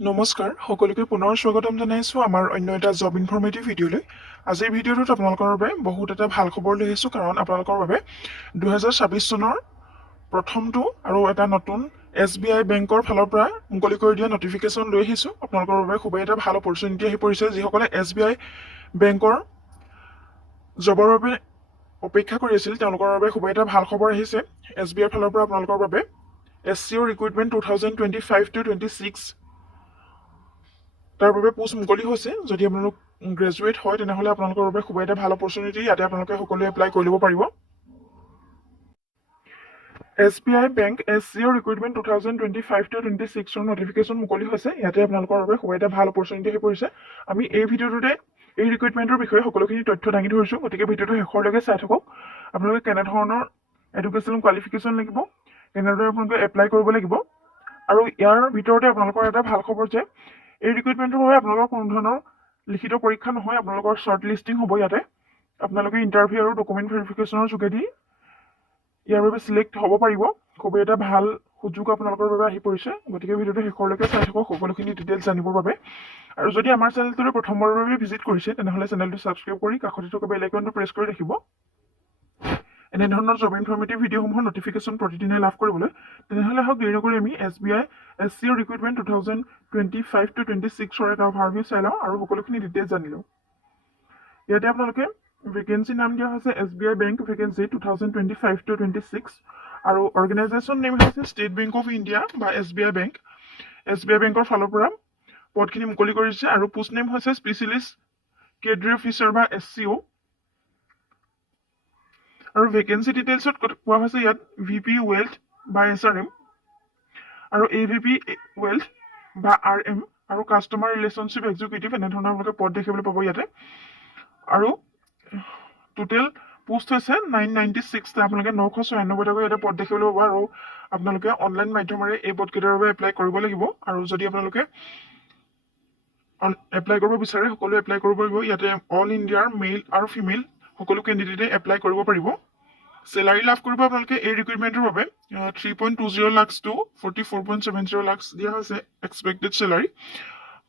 নমস্কাৰ সকলোকে পুনৰ স্বাগতম জনাইছো আমাৰ অন্য এটা জব ইনফৰমেটিভ ভিডিঅ'লৈ। আজিৰ ভিডিঅ'টোত আপোনালোকৰ বাবে বহুত এটা ভাল খবৰ লৈ আহিছো, কাৰণ আপোনালোকৰ বাবে 2026 চনৰ প্ৰথমটো আৰু এটা নতুন SBI বেংকৰ ফালৰ পৰা মুকলি কৰি দিয়া নটিফিকেশ্যন লৈ আহিছো। আপোনালোকৰ বাবে খুবেই এটা ভাল অপৰচুনিটি আহি পৰিছে। যিসকলে SBI বেংকৰ জবৰ বাবে অপেক্ষা কৰি আছিল তেওঁলোকৰ বাবে খুবেই এটা ভাল খবৰ আহিছে। SBI ফালৰ পৰা আপোনালোকৰ বাবে SCO ৰিক্ৰুইটমেণ্ট 2025-26 তাৰ বাবে পোষ্ট মুকলি হৈছে। যদি আপোনালোক গ্ৰেজুৱেট হয় তেনেহ'লে আপোনালোকৰ বাবে খুব এটা ভাল অপৰচুনিটি। ইয়াতে আপোনালোকে সকলোৱে এপ্লাই কৰি ল'ব পাৰিব। SBI bank SCO recruitment 2025-26 notification মুকলি হৈছে। ইয়াতে আপোনালোকৰ বাবে খুব এটা ভাল অপৰচুনিটি হৈ পৰিছে। আমি এই ভিডিঅ'টোতে এই ৰিক্ৰুইটমেণ্টৰ বিষয়ে সকলোখিনি তথ্য দাঙি ধৰিছোঁ, গতিকে ভিডিঅ'টো শেষৰলৈকে চাই থাকক। আপোনালোকে কেনেধৰণৰ এডুকেশ্যন কোৱালিফিকেশ্যন লাগিব, কেনেদৰে আপোনালোকে এপ্লাই কৰিব লাগিব, আৰু ইয়াৰ ভিতৰতে আপোনালোকৰ এটা ভাল খবৰ যে এই ৰিক্ৰুইটমেণ্টৰ বাবে আপোনালোকৰ কোনো ধৰণৰ লিখিত পৰীক্ষা নহয়, আপোনালোকৰ শ্বৰ্ট লিষ্টিং হ'ব। ইয়াতে আপোনালোকে ইণ্টাৰভিউ আৰু ডকুমেণ্ট ভেৰিফিকেশ্যনৰ যোগেদি ইয়াৰ বাবে চিলেক্ট হ'ব পাৰিব। খুবেই এটা ভাল সুযোগ আপোনালোকৰ বাবে আহি পৰিছে, গতিকে ভিডিঅ'টো শেষৰলৈকে চাই থাকক সকলোখিনি ডিটেইলছ জানিবৰ বাবে। আৰু যদি আমাৰ চেনেলটোলৈ প্ৰথমবাৰৰ বাবে ভিজিট কৰিছে তেনেহ'লে চেনেলটো ছাবস্ক্ৰাইব কৰি কাষতে থকা বেল আইকনটো প্ৰেছ কৰি ৰাখিব। এনেধৰণৰ জব ইনফৰমেটিভ ভিডিঅ'সমূহৰ নটিফিকেশ্যন প্ৰতিদিনে লাভ কৰিবলৈ। তেনেহ'লে হওক দেৰি নকৰি আমি SBI SCO ৰিক্ৰুইটমেণ্ট 2025-26 এটা অভাৰভিউ চাই লওঁ আৰু সকলোখিনি ডিটেইলছ জানি লওঁ। ইয়াতে আপোনালোকে ভেকেঞ্চি নাম দিয়া হৈছে SBI বেংক ভেকেঞ্চি 2025-26 আৰু অৰ্গেনাইজেশ্যন নেম হৈছে ষ্টেট বেংক অফ ইণ্ডিয়া বা SBI বেংক। SBI বেংকৰ ফালৰ পৰা পদখিনি মুকলি কৰিছে আৰু পোষ্ট নেম হৈছে স্পেচিয়েলিষ্ট কেড্ৰি অফিচাৰ বা SCO। আৰু ভেকেঞ্চি ডিটেইলছত কোৱা হৈছে ইয়াত VP ৱেল্থ বা SRM আৰু AVP ৱেল্থ বা RM আৰু কাষ্টমাৰ ৰিলেশ্যনশ্বিপ এক্সিকিউটিভ এনেধৰণৰ আপোনালোকে পদ দেখিবলৈ পাব ইয়াতে। আৰু টোটেল পোষ্ট হৈছে 996টা, আপোনালোকে 996টাকৈ ইয়াতে পদ দেখিবলৈ পাব। আৰু আপোনালোকে অনলাইন মাধ্যমেৰে এই পদকেইটাৰ বাবে এপ্লাই কৰিব লাগিব। আৰু যদি আপোনালোকে এপ্লাই কৰিব বিচাৰে সকলোৱে এপ্লাই কৰিব পাৰিব। ইয়াতে অল ইণ্ডিয়াৰ মেইল আৰু ফিমেল সকলো কেণ্ডিডেটে এপ্লাই কৰিব পাৰিব। চেলাৰী লাভ কৰিব আপোনালোকে এই ৰিক্ৰুইটমেণ্টৰ বাবে 3.20 lakhs to 44.70 lakhs দিয়া হৈছে এক্সপেক্টেড চেলাৰী।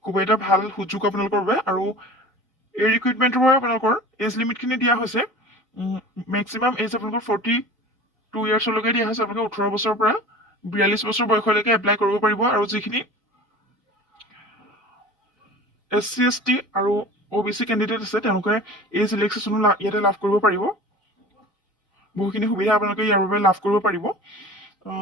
খুব এটা ভাল সুযোগ আপোনালোকৰ বাবে। আৰু এই ৰিক্ৰুইটমেণ্টৰ বাবে আপোনালোকৰ এজ লিমিটখিনি দিয়া হৈছে মেক্সিমাম এজ আপোনালোকৰ 42 ইয়াৰ্ছলৈকে দিয়া হৈছে। আপোনালোকে 18 বছৰৰ পৰা 42 বছৰ বয়সলৈকে এপ্লাই কৰিব পাৰিব। আৰু যিখিনি SC ST আৰু OBC কেণ্ডিডেট আছে তেওঁলোকে এজ ৰিলেক্সেশ্যনো ইয়াতে লাভ কৰিব পাৰিব। বহুখিনি সুবিধা আপোনালোকে ইয়াৰ বাবে লাভ কৰিব পাৰিব।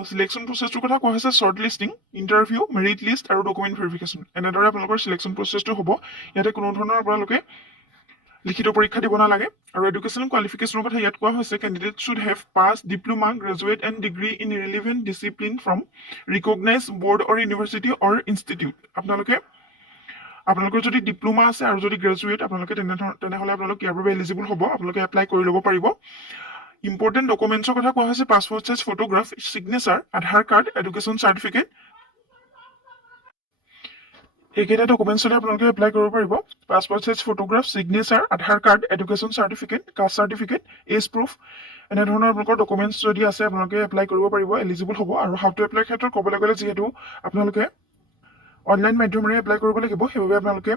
সিলেকশ্যন প্ৰচেছটোৰ কথা কোৱা হৈছে short listing, interview, merit list আৰু ডকুমেণ্ট ভেৰিফিকেশ্যন। এনেদৰে আপোনালোকৰ সিলেকশ্যন প্ৰচেছটো হ'ব। ইয়াতে কোনো ধৰণৰ আপোনালোকে লিখিত পৰীক্ষা দিব নালাগে। আৰু এডুকেশ্যন কোৱালিফিকেশ্যনৰ কথা ইয়াত কোৱা হৈছে candidate should have pass diploma, graduate and degree in relevant discipline from recognise board or university or institute. আপোনালোকৰ যদি ডিপ্লোমা আছে আৰু যদি গ্ৰেজুৱেট আপোনালোকে তেনেহ'লে আপোনালোকে ইয়াৰ বাবে এলিজিবল হ'ব। আপোনালোকে এপ্লাই কৰি ল'ব পাৰিব। ইম্পৰ্টেণ্ট ডকুমেণ্টছৰ কথা কোৱা হৈছে passport size photograph, signature, Aadhaar card, education certificate. এইকেইটা ডকুমেণ্টছতে আপোনালোকে এপ্লাই কৰিব পাৰিব। Passport size photograph, signature, Aadhaar card, education certificate, caste certificate, age proof এনেধৰণৰ আপোনালোকৰ ডকুমেণ্টছ যদি আছে আপোনালোকে এপ্লাই কৰিব পাৰিব, এলিজিবল হ'ব। আৰু হাউ টু এপ্লাই ক্ষেত্ৰত ক'বলৈ গ'লে যিহেতু আপোনালোকে অনলাইন মাধ্যমেৰে এপ্লাই কৰিব লাগিব, সেইবাবে আপোনালোকে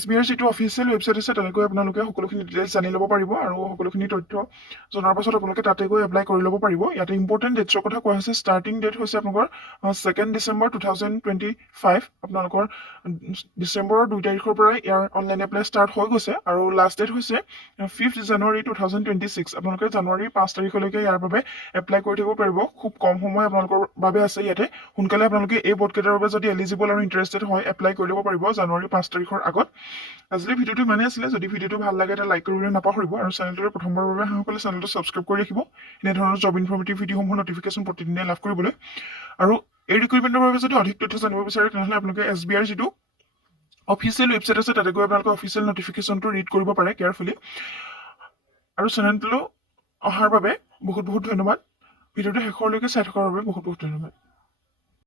SBIৰ যিটো অফিচিয়েল ৱেবছাইট আছে তাতে গৈ আপোনালোকে সকলোখিনি ডিটেইলছ জানি ল'ব পাৰিব। আৰু সকলোখিনি তথ্য জনাৰ পাছত আপোনালোকে তাতে গৈ এপ্লাই কৰি ল'ব পাৰিব। ইয়াতে ইম্পৰ্টেণ্ট ডেটছৰ কথা কোৱা হৈছে ষ্টাৰ্টিং ডেট হৈছে আপোনালোকৰ 2 ডিচেম্বৰ 2025। আপোনালোকৰ ডিচেম্বৰৰ 2 তাৰিখৰ পৰাই ইয়াৰ অনলাইন এপ্লাই ষ্টাৰ্ট হৈ গৈছে। আৰু লাষ্ট ডেট হৈছে 5 জানুৱাৰী 2026। আপোনালোকে জানুৱাৰী 5 তাৰিখলৈকে ইয়াৰ বাবে এপ্লাই কৰি থাকিব পাৰিব। খুব কম সময় আপোনালোকৰ বাবে আছে ইয়াতে। সোনকালে আপোনালোকে এই পদকেইটাৰ বাবে যদি এলিজিবল আৰু ইণ্টাৰেষ্টেড হয় এপ্লাই কৰি ল'ব পাৰিব জানুৱাৰী 5 তাৰিখৰ আগত। আজিলৈ ভিডিঅ'টো ইমানেই আছিলে। যদি ভিডিঅ'টো ভাল লাগে এটা লাইক কৰিবলৈ নাপাহৰিব। আৰু চেনেলটোলৈ প্ৰথমবাৰৰ বাবে অহাসকলে চেনেলটো ছাবস্ক্ৰাইব কৰি ৰাখিব এনেধৰণৰ জব ইনফৰমেটিভ ভিডিঅ'সমূহৰ নটিফিকেশ্যন প্ৰতিদিনে লাভ কৰিবলৈ। আৰু এই ৰিক্ৰুইটমেণ্টৰ বাবে যদি অধিক তথ্য জানিব বিচাৰে তেনেহ'লে আপোনালোকে SBIৰ যিটো অফিচিয়েল ৱেবছাইট আছে তাতে গৈ আপোনালোকে অফিচিয়েল নটিফিকেশ্যনটো ৰিড কৰিব পাৰে কেয়াৰফুলি। আৰু চেনেলটোলৈ অহাৰ বাবে বহুত বহুত ধন্যবাদ। ভিডিঅ'টো শেষৰলৈকে চাই থকাৰ বাবে বহুত বহুত ধন্যবাদ।